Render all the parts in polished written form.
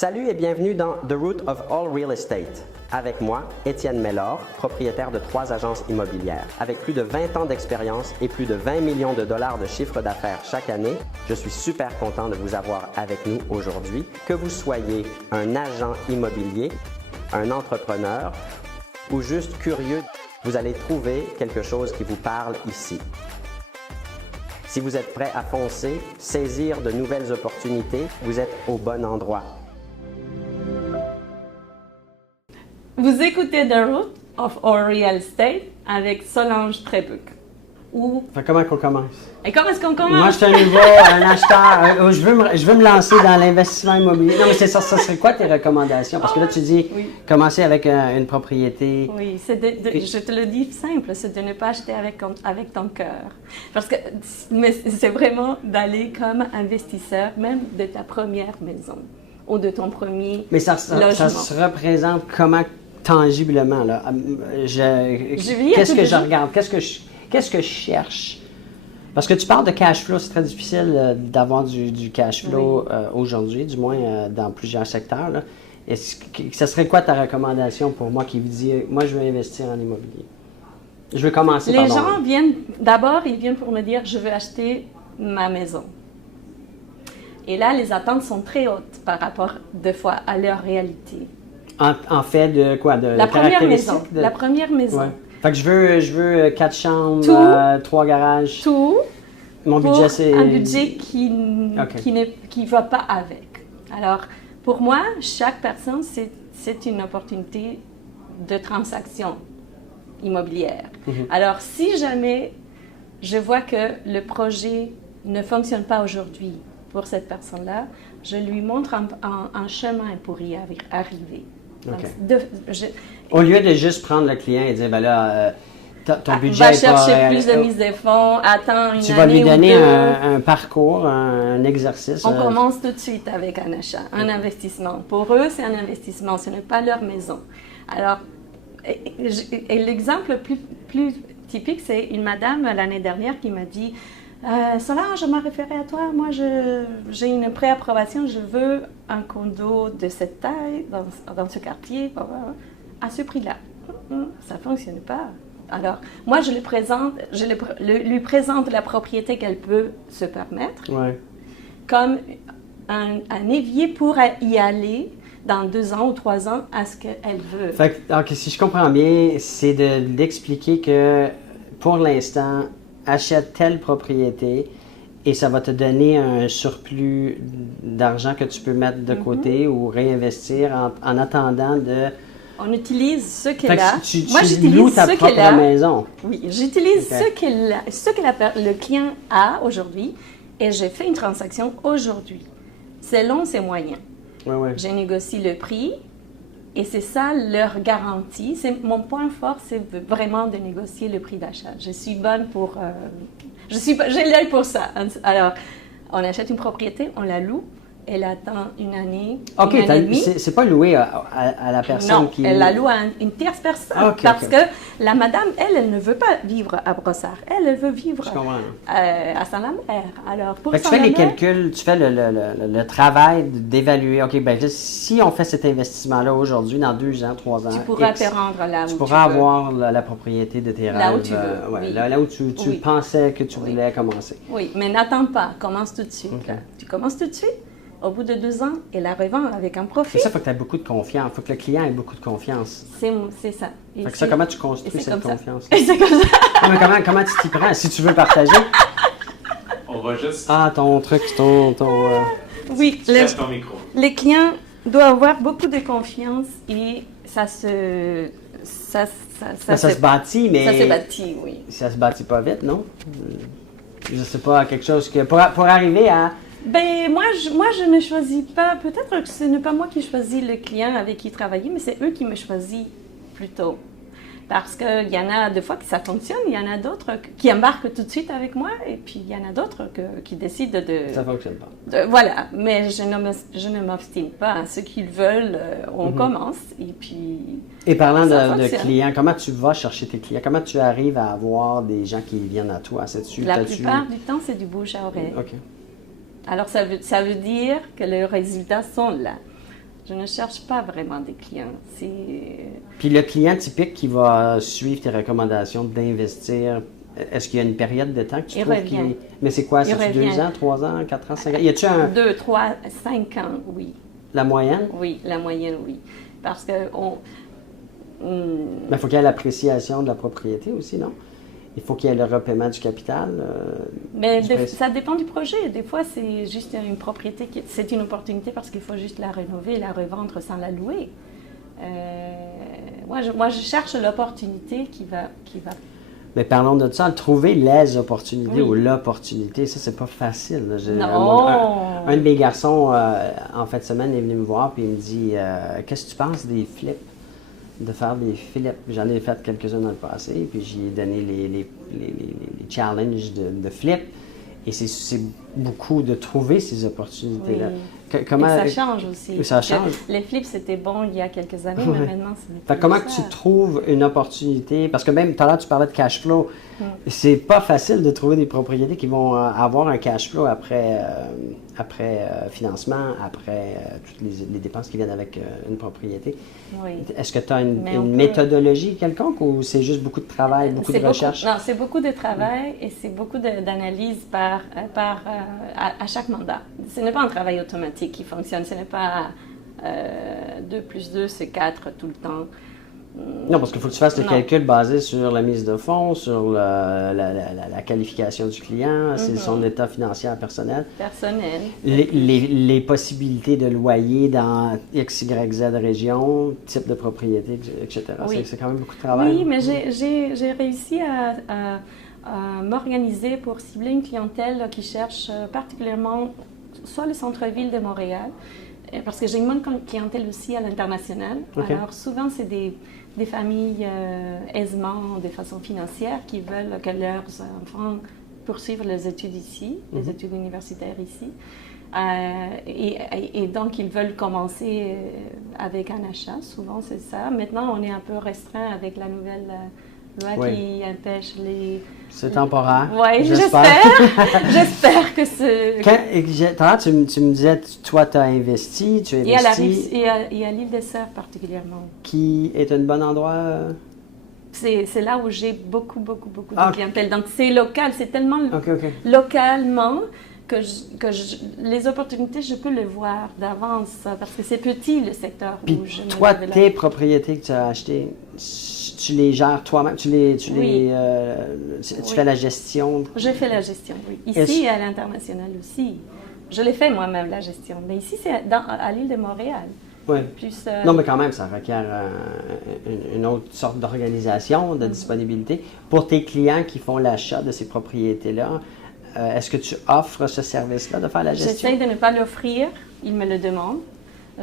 Salut et bienvenue dans The Root of All Real Estate. Avec moi, Étienne Mellor, propriétaire de 3 agences immobilières. Avec plus de 20 ans d'expérience et plus de 20 millions de dollars de chiffre d'affaires chaque année, je suis super content de vous avoir avec nous aujourd'hui. Que vous soyez un agent immobilier, un entrepreneur ou juste curieux, vous allez trouver quelque chose qui vous parle ici. Si vous êtes prêt à foncer, saisir de nouvelles opportunités, vous êtes au bon endroit. Vous écoutez The Root of All Real Estate avec Solange Trébuc. Comment qu'on commence? Et comment est-ce qu'on commence? Moi, je suis un acheteur. Je veux me lancer dans l'investissement immobilier. Non, mais c'est ça. Ça serait quoi tes recommandations? Parce que là, tu dis commencer avec une propriété. Oui, je te le dis simple, c'est de ne pas acheter avec ton cœur. Parce que c'est vraiment d'aller comme investisseur, même de ta première maison ou de ton premier mais ça logement. Se représente comment tangiblement, là? Qu'est-ce que je regarde? Qu'est-ce que je cherche? Parce que tu parles de cash flow, c'est très difficile d'avoir du cash flow aujourd'hui, du moins dans plusieurs secteurs. Là. Ça serait quoi ta recommandation pour moi qui me dit « Moi, je veux investir en immobilier ». Je veux commencer par... Les gens viennent pour me dire « Je veux acheter ma maison ». Et là, les attentes sont très hautes par rapport, des fois, à leur réalité. En fait, de quoi? La première maison. La première maison. Ouais. Fait que je veux 4 chambres, 3 garages. Tout. Mon budget, c'est... un budget qui ne va pas avec. Alors, pour moi, chaque personne, c'est une opportunité de transaction immobilière. Alors, si jamais je vois que le projet ne fonctionne pas aujourd'hui pour cette personne-là, je lui montre un chemin pour y arriver. Donc, au lieu de juste prendre le client et dire, ben là, ton budget va chercher plus de mise de fonds, attends une année ou deux. Tu vas lui donner un parcours, un exercice. On commence tout de suite avec un achat, un investissement. Pour eux, c'est un investissement, ce n'est pas leur maison. Alors, et l'exemple plus typique, c'est une madame l'année dernière qui m'a dit, Solange, je m'ai référé à toi. Moi, j'ai une préapprobation. Je veux un condo de cette taille dans ce quartier à ce prix-là. Ça ne fonctionne pas. Alors, moi, je lui présente la propriété qu'elle peut se permettre comme un évier pour y aller dans 2 ans ou 3 ans à ce qu'elle veut. Fait que, si je comprends bien, c'est d'expliquer que pour l'instant, achète telle propriété et ça va te donner un surplus d'argent que tu peux mettre de côté ou réinvestir en attendant de... On utilise ce qu'elle a. Moi, j'utilise ta propre maison. Oui, j'utilise ce que le client a aujourd'hui et j'ai fait une transaction aujourd'hui, selon ses moyens. J'ai négocié le prix. Et c'est ça leur garantie. Mon point fort, c'est vraiment de négocier le prix d'achat. Je suis bonne pour... j'ai l'œil pour ça. Alors, on achète une propriété, on la loue, elle attend une année, une année et demie. C'est pas loué à la personne qui... Non, elle la loue à une tierce personne. Parce que la madame, elle ne veut pas vivre à Brossard. Elle veut vivre à Saint-Lambert. Alors, pour tu fais les calculs, tu fais le travail d'évaluer. OK, ben si on fait cet investissement-là aujourd'hui, dans 2 ans, 3 ans, tu pourras te rendre là où tu pourras avoir la propriété de tes rêves. Là où tu veux. Là où tu pensais que tu voulais commencer. Oui, mais n'attends pas. Commence tout de suite. Tu commences tout de suite. Au bout de 2 ans, elle la revend avec un profit. C'est ça, il faut que tu aies beaucoup de confiance. Il faut que le client ait beaucoup de confiance. C'est ça. Fait que ça, comment tu construis cette confiance? C'est comme ça. Mais comment tu t'y prends? Si tu veux partager. On va juste... ton truc, ton... Oui, ton micro. Les clients doivent avoir beaucoup de confiance et ça se bâtit, mais... Ça se bâtit, oui. Ça se bâtit pas vite, non? Je sais pas, quelque chose que... Pour arriver à... Ben, moi, je ne choisis pas. Peut-être que ce n'est pas moi qui choisis le client avec qui travailler, mais c'est eux qui me choisissent plutôt. Parce qu'il y en a des fois que ça fonctionne, il y en a d'autres qui embarquent tout de suite avec moi, et puis il y en a d'autres qui décident de... Ça ne fonctionne pas. Voilà, mais je ne m'obstine pas. Ceux qui le veulent, on commence, et puis... Et parlant de clients, comment tu vas chercher tes clients? Comment tu arrives à avoir des gens qui viennent à toi? La plupart du temps, c'est du bouche à oreille. OK. Alors, ça veut dire que les résultats sont là. Je ne cherche pas vraiment des clients. Puis le client typique qui va suivre tes recommandations d'investir, est-ce qu'il y a une période de temps que tu trouves qu'il... Mais c'est quoi? C'est-tu 2 ans, 3 ans, 4 ans, 5 ans? Y a-tu un... 2, 3, 5 ans, oui. La moyenne? Oui, la moyenne, oui. Parce que Mais il faut qu'il y ait l'appréciation de la propriété aussi, non? Il faut qu'il y ait le repaiement du capital. Mais ça dépend du projet. Des fois, c'est juste une propriété, c'est une opportunité parce qu'il faut juste la rénover, la revendre sans la louer. Moi, je cherche l'opportunité qui va... Mais parlons de ça, trouver les opportunités ou l'opportunité, ça, c'est pas facile. Non! Un de mes garçons, en fin de semaine, est venu me voir et il me dit qu'est-ce que tu penses des flips? De faire des flips. J'en ai fait quelques-uns dans le passé, puis j'ai donné les challenges de flip. Et c'est beaucoup de trouver ces opportunités-là. Oui. Comment, et ça change aussi. Ça change. Les flips, c'était bon il y a quelques années, mais maintenant, c'est comment que tu trouves une opportunité? Parce que même tout à l'heure, tu parlais de cash flow. C'est pas facile de trouver des propriétés qui vont avoir un cash flow après financement, après toutes les dépenses qui viennent avec une propriété. Oui. Est-ce que tu as une méthodologie quelconque ou c'est juste beaucoup de travail, beaucoup de recherche? Non, c'est beaucoup de travail et c'est beaucoup d'analyse à chaque mandat. Ce n'est pas un travail automatique qui fonctionne. Ce n'est pas 2 plus 2, c'est 4 tout le temps. Non, parce qu'il faut que tu fasses le calcul basé sur la mise de fonds, sur la qualification du client, son état financier personnel. Les possibilités de loyer dans X, Y, Z région, type de propriété, etc. Oui. C'est quand même beaucoup de travail. Oui, mais j'ai réussi à m'organiser pour cibler une clientèle qui cherche particulièrement soit le centre-ville de Montréal, parce que j'ai une bonne clientèle aussi à l'international. Okay. Alors souvent, c'est des familles aisément de façon financière qui veulent que leurs enfants poursuivent les études ici, les études universitaires ici. Et donc, ils veulent commencer avec un achat, souvent c'est ça. Maintenant, on est un peu restreint avec la nouvelle loi qui empêche les... C'est temporaire. Oui, j'espère. J'espère que c'est... Tu me disais, toi, tu as investi, tu investis... Et à l'île des Sœurs particulièrement. Qui est un bon endroit... C'est là où j'ai beaucoup de clientèle. Donc, c'est local, c'est tellement localement que les opportunités, je peux les voir d'avance parce que c'est petit, le secteur où je me toi, développe. tes propriétés que tu as achetées, tu les gères toi-même? Tu fais la gestion? Je fais la gestion, oui. Ici et à l'international aussi. Je l'ai fait moi-même, la gestion. Mais ici, c'est à l'île de Montréal. Oui. Non, mais quand même, ça requiert une autre sorte d'organisation, de disponibilité. Pour tes clients qui font l'achat de ces propriétés-là, est-ce que tu offres ce service-là de faire la gestion? J'essaie de ne pas l'offrir. Ils me le demandent.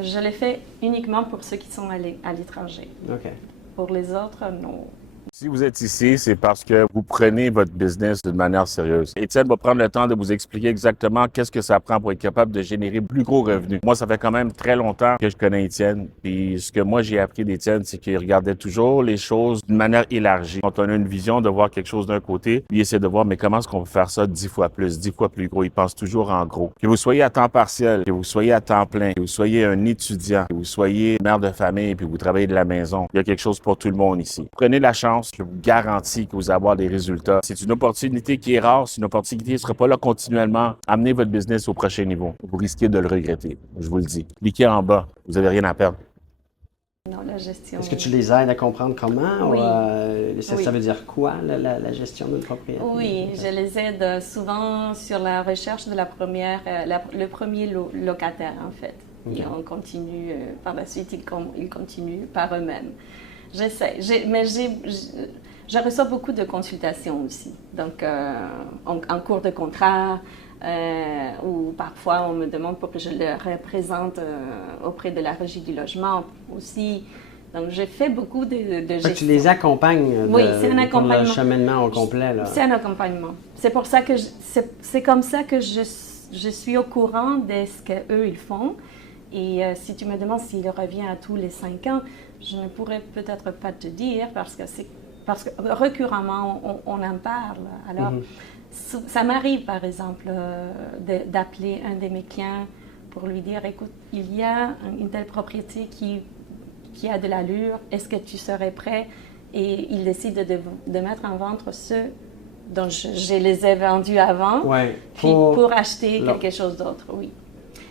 Je le fais uniquement pour ceux qui sont à l'étranger. OK. Pour les autres, non. Si vous êtes ici, c'est parce que vous prenez votre business d'une manière sérieuse. Étienne va prendre le temps de vous expliquer exactement qu'est-ce que ça prend pour être capable de générer plus gros revenus. Moi, ça fait quand même très longtemps que je connais Étienne. Puis ce que moi, j'ai appris d'Étienne, c'est qu'il regardait toujours les choses d'une manière élargie. Quand on a une vision de voir quelque chose d'un côté, lui essaie de voir, mais comment est-ce qu'on peut faire ça 10 fois plus, 10 fois plus gros. Il pense toujours en gros. Que vous soyez à temps partiel, que vous soyez à temps plein, que vous soyez un étudiant, que vous soyez mère de famille, puis vous travaillez de la maison, il y a quelque chose pour tout le monde ici. Prenez la chance. Je vous garantis que vous allez avoir des résultats. C'est une opportunité qui est rare, c'est une opportunité qui ne sera pas là continuellement. Amenez votre business au prochain niveau. Vous risquez de le regretter, je vous le dis. Cliquez en bas, vous n'avez rien à perdre. Non, la gestion. Est-ce que tu les aides à comprendre comment? Oui. Ou, ça veut dire quoi, la gestion d'une propriété? Oui, je les aide souvent sur la recherche de le premier locataire, en fait. Okay. Et on continue, par la suite, ils continuent par eux-mêmes. J'essaie, mais je reçois beaucoup de consultations aussi. Donc, en cours de contrat, ou parfois on me demande pour que je le représente auprès de la Régie du logement aussi. Donc, j'ai fait beaucoup de gestion. Tu les accompagnes c'est un accompagnement. Pour le cheminement au complet. Là. C'est un accompagnement. C'est pour ça que c'est comme ça que je suis au courant de ce qu'eux, ils font. Et si tu me demandes s'il revient à tous les 5 ans, je ne pourrais peut-être pas te dire parce que récurremment, on en parle. Alors, ça m'arrive, par exemple, d'appeler un de mes clients pour lui dire, écoute, il y a une telle propriété qui a de l'allure, est-ce que tu serais prêt? Et il décide de mettre en vente ceux dont je les ai vendus avant, puis pour acheter quelque chose d'autre, oui.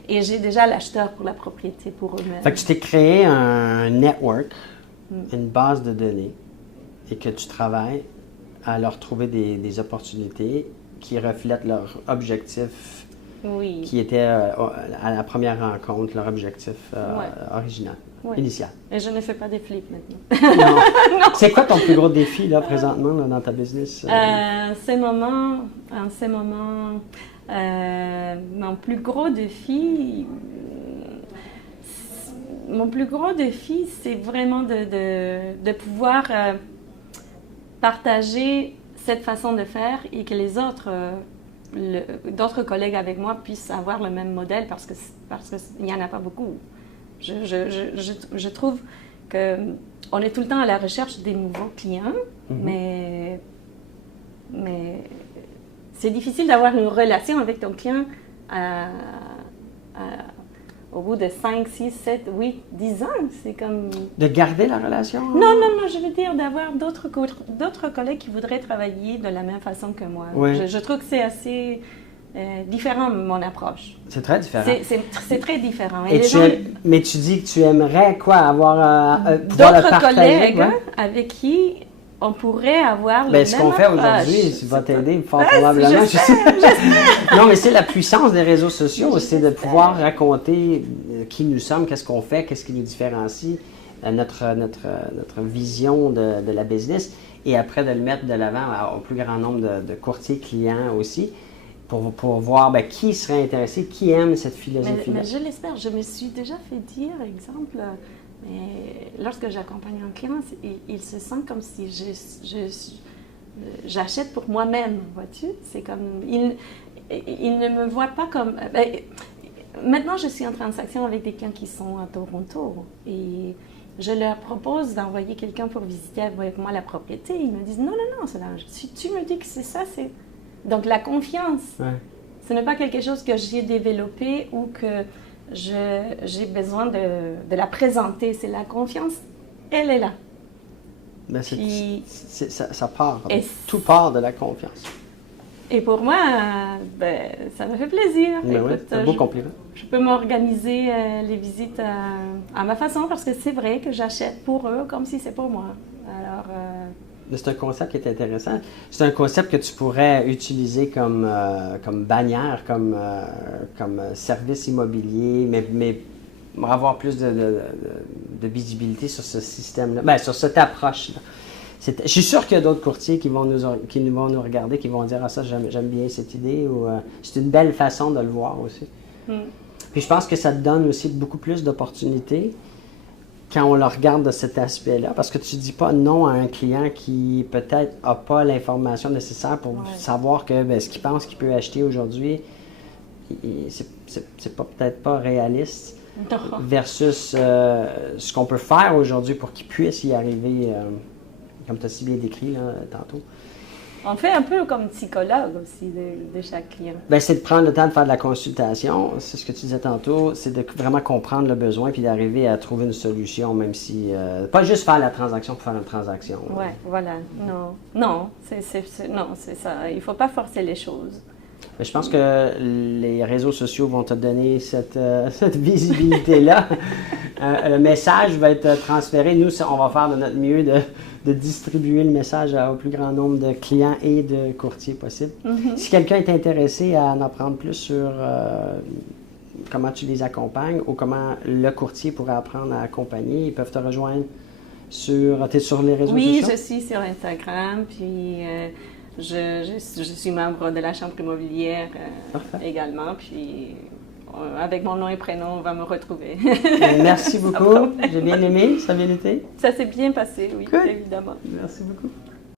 Et j'ai déjà l'acheteur pour la propriété pour eux-mêmes. Fait que tu t'es créé un network, une base de données, et que tu travailles à leur trouver des opportunités qui reflètent leur objectif qui était à la première rencontre, leur objectif original, initial. Et je ne fais pas des flips maintenant. Non. Non. C'est quoi ton plus gros défi là, présentement là, dans ta business? En ce moment, mon plus gros défi, c'est vraiment de pouvoir partager cette façon de faire et que les autres, d'autres collègues avec moi puissent avoir le même modèle parce qu'il n'y en a pas beaucoup. Je trouve qu'on est tout le temps à la recherche des nouveaux clients, mais c'est difficile d'avoir une relation avec ton client au bout de 5, 6, 7, 8, 10 ans. C'est comme... De garder la relation? Non, je veux dire d'avoir d'autres collègues qui voudraient travailler de la même façon que moi. Oui. Je trouve que c'est assez différent, mon approche. C'est très différent. C'est très différent. Mais tu dis que tu aimerais quoi? Avoir d'autres collègues avec qui on pourrait avoir le même ce qu'on fait aujourd'hui, ça va t'aider fort probablement. Non, mais c'est la puissance des réseaux sociaux, c'est de pouvoir raconter qui nous sommes, qu'est-ce qu'on fait, qu'est-ce qui nous différencie, notre vision de la business, et après de le mettre de l'avant au plus grand nombre de courtiers clients aussi, pour voir qui serait intéressé, qui aime cette philosophie-là. Mais je l'espère. Je me suis déjà fait dire, exemple, mais lorsque j'accompagne un client, il se sent comme si j'achète pour moi-même, vois-tu? C'est comme... Il ne me voit pas comme... maintenant, je suis en transaction avec des clients qui sont à Toronto et je leur propose d'envoyer quelqu'un pour visiter avec moi la propriété. Ils me disent, non, si tu me dis que c'est ça, c'est... Donc, la confiance, ce n'est pas quelque chose que j'ai développé ou que j'ai besoin de la présenter. C'est la confiance, elle est là. Ben ça part. Tout part de la confiance. Et pour moi, ça me fait plaisir. Écoute, c'est un beau compliment. Je peux m'organiser les visites à ma façon parce que c'est vrai que j'achète pour eux comme si c'est pour moi. Alors... C'est un concept qui est intéressant. C'est un concept que tu pourrais utiliser comme bannière, comme service immobilier, mais avoir plus de visibilité sur ce système-là, sur cette approche-là. Je suis sûr qu'il y a d'autres courtiers qui vont nous regarder, qui vont dire « Ah ça, j'aime bien cette idée » ou c'est une belle façon de le voir aussi. Puis je pense que ça te donne aussi beaucoup plus d'opportunités quand on le regarde de cet aspect-là, parce que tu ne dis pas non à un client qui peut-être n'a pas l'information nécessaire pour savoir que ce qu'il pense qu'il peut acheter aujourd'hui, c'est peut-être pas réaliste, versus ce qu'on peut faire aujourd'hui pour qu'il puisse y arriver, comme tu as si bien décrit là, tantôt. On fait un peu comme psychologue aussi de chaque client. C'est de prendre le temps de faire de la consultation. C'est ce que tu disais tantôt. C'est de vraiment comprendre le besoin puis d'arriver à trouver une solution, même si... pas juste faire la transaction pour faire une transaction. Oui, voilà. Non, c'est ça. Il ne faut pas forcer les choses. Mais je pense que les réseaux sociaux vont te donner cette visibilité-là. Le message va être transféré. Nous, on va faire de notre mieux de distribuer le message au plus grand nombre de clients et de courtiers possible. Si quelqu'un est intéressé à en apprendre plus sur comment tu les accompagnes ou comment le courtier pourrait apprendre à accompagner, ils peuvent te rejoindre t'es sur les réseaux sociaux? Oui, je suis sur Instagram, puis je suis membre de la Chambre immobilière également, puis avec mon nom et prénom, on va me retrouver. Merci beaucoup. J'ai bien aimé. Ça a bien été? Ça s'est bien passé, oui, Good. évidemment. Merci beaucoup.